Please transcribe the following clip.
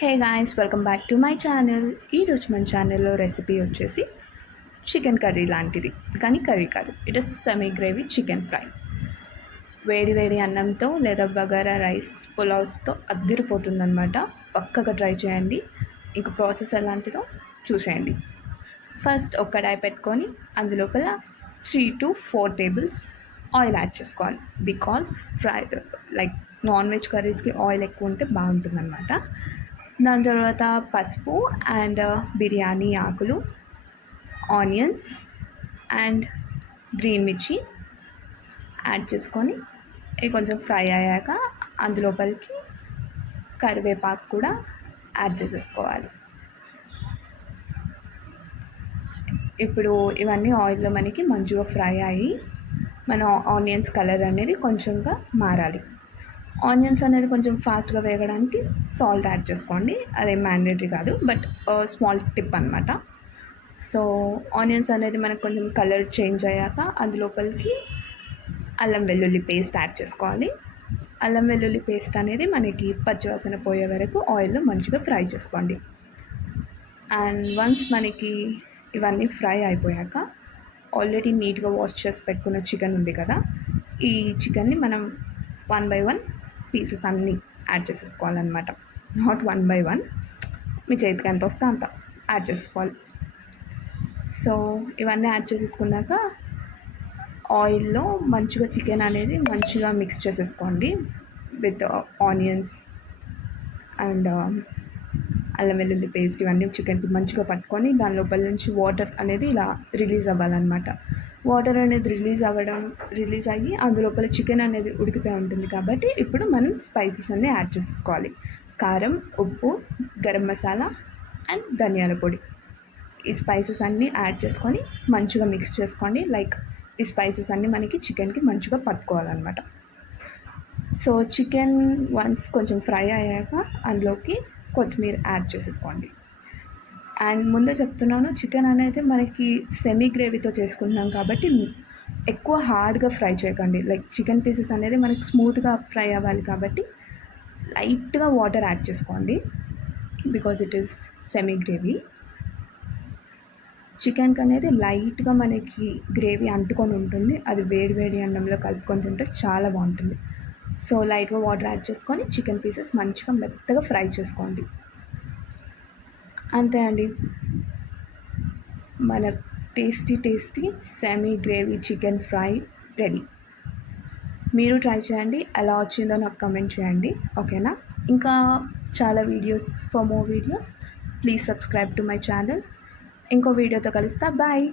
Hey guys, welcome back to my channel. ఈరోజు మన ఛానల్లో రెసిపీ వచ్చేసి చికెన్ కర్రీ లాంటిది, కానీ కర్రీ కాదు. It is semi gravy chicken fry. వేడి వేడి అన్నంతో లేదా బగారా రైస్ పులావ్స్తో అద్దిరిపోతుందన్నమాట. పక్కగా ట్రై చేయండి. ఇంక ప్రాసెస్ ఎలాంటిదో చూసేయండి. ఫస్ట్ ఒక కడాయి పెట్టుకొని అందులోపల 3 to 4 tables ఆయిల్ యాడ్ చేసుకోవాలి. Because fry like non veg కర్రీస్కి ఆయిల్ ఎక్కువ ఉంటే బాగుంటుందన్నమాట. దాని తర్వాత పసుపు అండ్ బిర్యానీ ఆకులు, ఆనియన్స్ అండ్ గ్రీన్ మిర్చి యాడ్ చేసుకొని ఇవి కొంచెం ఫ్రై అయ్యాక అందులోపలికి కరివేపాకు కూడా యాడ్ చేసేసుకోవాలి. ఇప్పుడు ఇవన్నీ ఆయిల్లో మనకి మంచిగా ఫ్రై అయ్యి మన ఆనియన్స్ కలర్ అనేది కొంచెంగా మారాలి. ఆనియన్స్ అనేది కొంచెం ఫాస్ట్గా వేగడానికి సాల్ట్ యాడ్ చేసుకోండి. అదేం మ్యాండేటరీ కాదు, బట్ స్మాల్ టిప్ అనమాట. సో ఆనియన్స్ అనేది మనకు కొంచెం కలర్ చేంజ్ అయ్యాక అందులోపలికి అల్లం వెల్లుల్లి పేస్ట్ యాడ్ చేసుకోవాలి. అల్లం వెల్లుల్లి పేస్ట్ అనేది మనకి పచ్చివాసన పోయే వరకు ఆయిల్లో మంచిగా ఫ్రై చేసుకోండి. అండ్ వన్స్ మనకి ఇవన్నీ ఫ్రై అయిపోయాక ఆల్రెడీ నీట్గా వాష్ చేసి పెట్టుకున్న చికెన్ ఉంది కదా, ఈ చికెన్ని మనం 1 by 1 పీసెస్ అన్నీ యాడ్ చేసేసుకోవాలన్నమాట. నాట్ 1 by 1, మీ చేతికి ఎంత వస్తే అంత యాడ్ చేసేసుకోవాలి. సో ఇవన్నీ యాడ్ చేసేసుకున్నాక ఆయిల్లో మంచిగా చికెన్ అనేది మంచిగా మిక్స్ చేసేసుకోండి విత్ ఆనియన్స్ అండ్ అల్లం వెల్లుల్లి పేస్ట్. ఇవన్నీ చికెన్కి మంచిగా పట్టుకొని దాని లోపల నుంచి వాటర్ అనేది ఇలా రిలీజ్ అవ్వాలన్నమాట. వాటర్ అనేది రిలీజ్ అయ్యి అందులోపల చికెన్ అనేది ఉడికిపోయి ఉంటుంది. కాబట్టి ఇప్పుడు మనం స్పైసెస్ అన్నీ యాడ్ చేసేసుకోవాలి. కారం, ఉప్పు, గరం మసాలా అండ్ ధనియాల పొడి. ఈ స్పైసెస్ అన్నీ యాడ్ చేసుకొని మంచిగా మిక్స్ చేసుకోండి. లైక్ ఈ స్పైసెస్ అన్నీ మనకి చికెన్కి మంచిగా పట్టుకోవాలన్నమాట. సో చికెన్ వన్స్ కొంచెం ఫ్రై అయ్యాక అందులోకి కొత్తిమీర యాడ్ చేసేసుకోండి. అండ్ ముందే చెప్తున్నాను, చికెన్ అనేది మనకి సెమీ గ్రేవీతో చేసుకుంటున్నాం కాబట్టి ఎక్కువ హార్డ్గా ఫ్రై చేయకండి. లైక్ చికెన్ పీసెస్ అనేది మనకి స్మూత్గా ఫ్రై అవ్వాలి కాబట్టి లైట్గా వాటర్ యాడ్ చేసుకోండి. Because it is semi gravy. చికెన్కి అనేది లైట్గా మనకి గ్రేవీ అంటుకొని ఉంటుంది. అది వేడి అన్నంలో కలుపుకొని తింటే చాలా బాగుంటుంది. సో లైట్గా వాటర్ యాడ్ చేసుకొని చికెన్ పీసెస్ మంచిగా మెత్తగా ఫ్రై చేసుకోండి. అంతే అండి, మన tasty semi gravy chicken fry ready. మీరు ట్రై చేయండి, ఎలా వచ్చిందో నాకు కమెంట్ చేయండి, ఓకేనా? ఇంకా చాలా videos, for more videos please subscribe to my channel. ఇంకో వీడియోతో కలుస్తా. బాయ్.